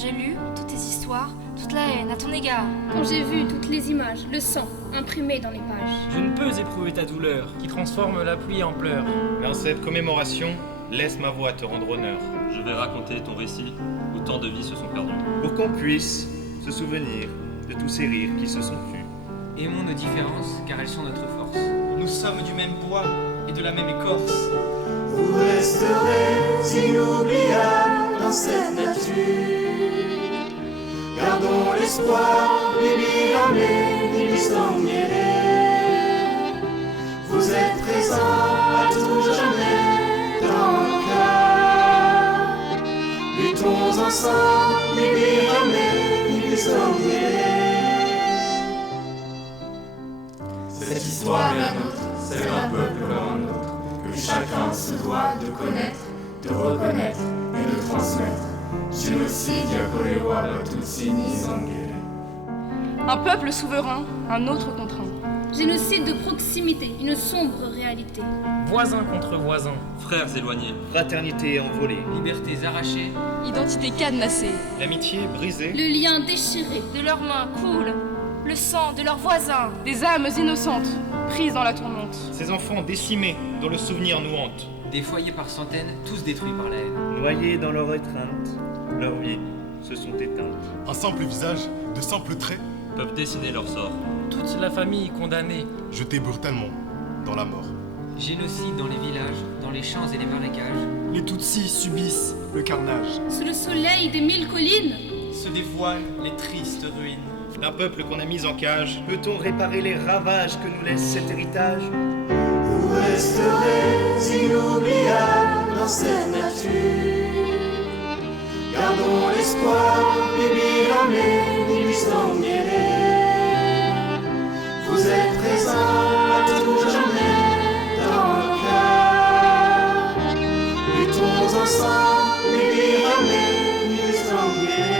j'ai lu toutes tes histoires, toute la haine à ton égard. Quand j'ai vu toutes les images, le sang imprimé dans les pages. Je ne peux éprouver ta douleur, qui transforme la pluie en pleurs. Mais en cette commémoration, laisse ma voix te rendre honneur. Je vais raconter ton récit, où tant de vies se sont perdues. Pour qu'on puisse se souvenir de tous ces rires qui se sont tus. Aimons nos différences, car elles sont notre force. Nous sommes du même bois et de la même écorce. Vous resterez inoubliables dans cette nature. Gardons l'espoir, viviamo distinguere. Vous êtes présents à tout jamais dans le cœur. Luttons ensemble, viviamo distinguere. Cette histoire est la nôtre, c'est un peuple comme un autre, que chacun se doit de connaître, de reconnaître et de transmettre. Génocide, Yakolewa, Batutsi, Nizangere. Un peuple souverain, un autre contraint. Génocide de proximité, une sombre réalité. Voisin contre voisin. Frères éloignés. Fraternité envolée. Libertés arrachées. Identité cadenassée. L'amitié brisée. Le lien déchiré. De leurs mains coule le sang de leurs voisins. Des âmes innocentes, prises dans la tourmente. Ces enfants décimés, dont le souvenir nous hante. Des foyers par centaines, tous détruits par la haine. Noyés dans leur étreinte, leurs vies se sont éteintes. Un simple visage, de simples traits, Peuvent décider leur sort. Toute la famille condamnée. jetés brutalement dans la mort. Génocide dans les villages, dans les champs et les marécages. Les Tutsis subissent le carnage. Sous le soleil des 1000 collines. Se dévoilent les tristes ruines. D'un peuple qu'on a mis en cage, peut-on réparer les ravages que nous laisse cet héritage? Vous resterez inoubliables dans cette nature. Gardons l'espoir, viviamo distinguere. Vous êtes présents à tout jamais dans le cœur. Luttons ensemble, viviamo distinguere.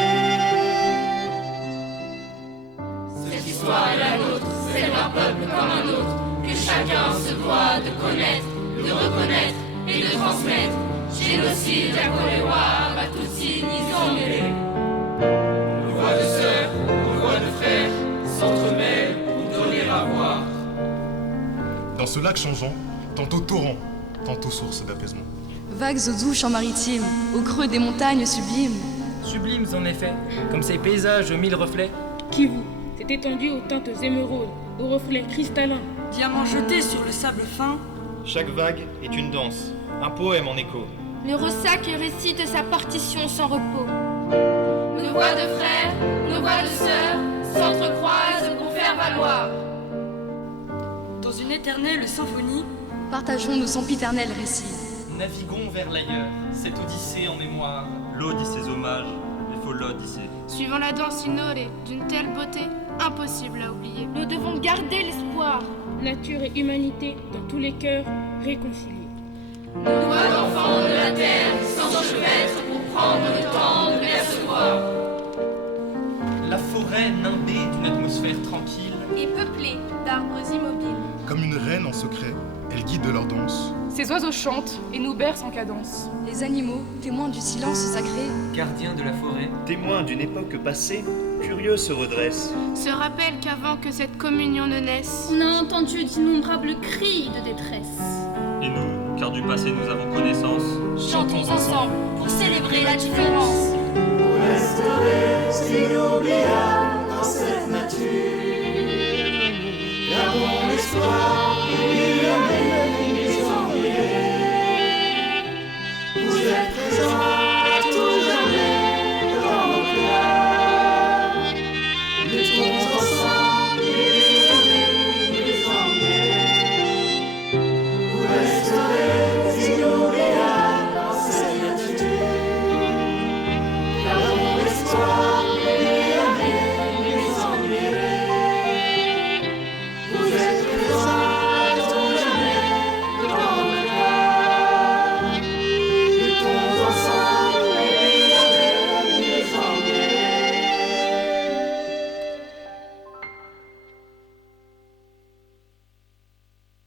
Cette histoire est la nôtre, celle d'un peuple comme un autre, que chacun se doit de connaître, de reconnaître et de transmettre. Génocide, Yakolewa, Batutsi, Nizangere. Nos voix de sœurs, nos voix de frères s'entremêlent pour donner à voir. Dans ce lac changeant, tantôt torrent, tantôt source d'apaisement. Vagues aux doux champs maritimes, au creux des montagnes sublimes. Sublimes en effet, comme ces paysages aux mille reflets. Kivu s'est étendu aux teintes émeraudes, aux reflets cristallins. Diamants jetés sur le sable fin. Chaque vague est une danse, un poème en écho. Le ressac récite sa partition sans repos. Nos voix de frères, nos voix de sœurs s'entrecroisent pour faire valoir. Dans une éternelle symphonie, partageons nos sempiternels récits. Naviguons vers l'ailleurs, cette odyssée en mémoire. L'Odyssée hommage, il faut l'Odyssée. Suivant la danse inolée d'une telle beauté, impossible à oublier. Nous devons garder l'espoir. Nature et humanité dans tous les cœurs réconciliés. Nos voix d'enfants de la terre s'enchevêtrent pour prendre le temps de les recevoir. La forêt nimbée d'une atmosphère tranquille. Et peuplée d'arbres immobiles. Comme une reine en secret, elle guide leur danse. Ces oiseaux chantent et nous bercent en cadence. Les animaux, témoins du silence sacré. Gardiens de la forêt. Témoins d'une époque passée, curieux se redressent. Se rappelle qu'avant que cette communion ne naisse, On a entendu d'innombrables cris de détresse. Et nous, car du passé nous avons connaissance. Chantons ensemble pour célébrer la différence. Vous resterez inoubliables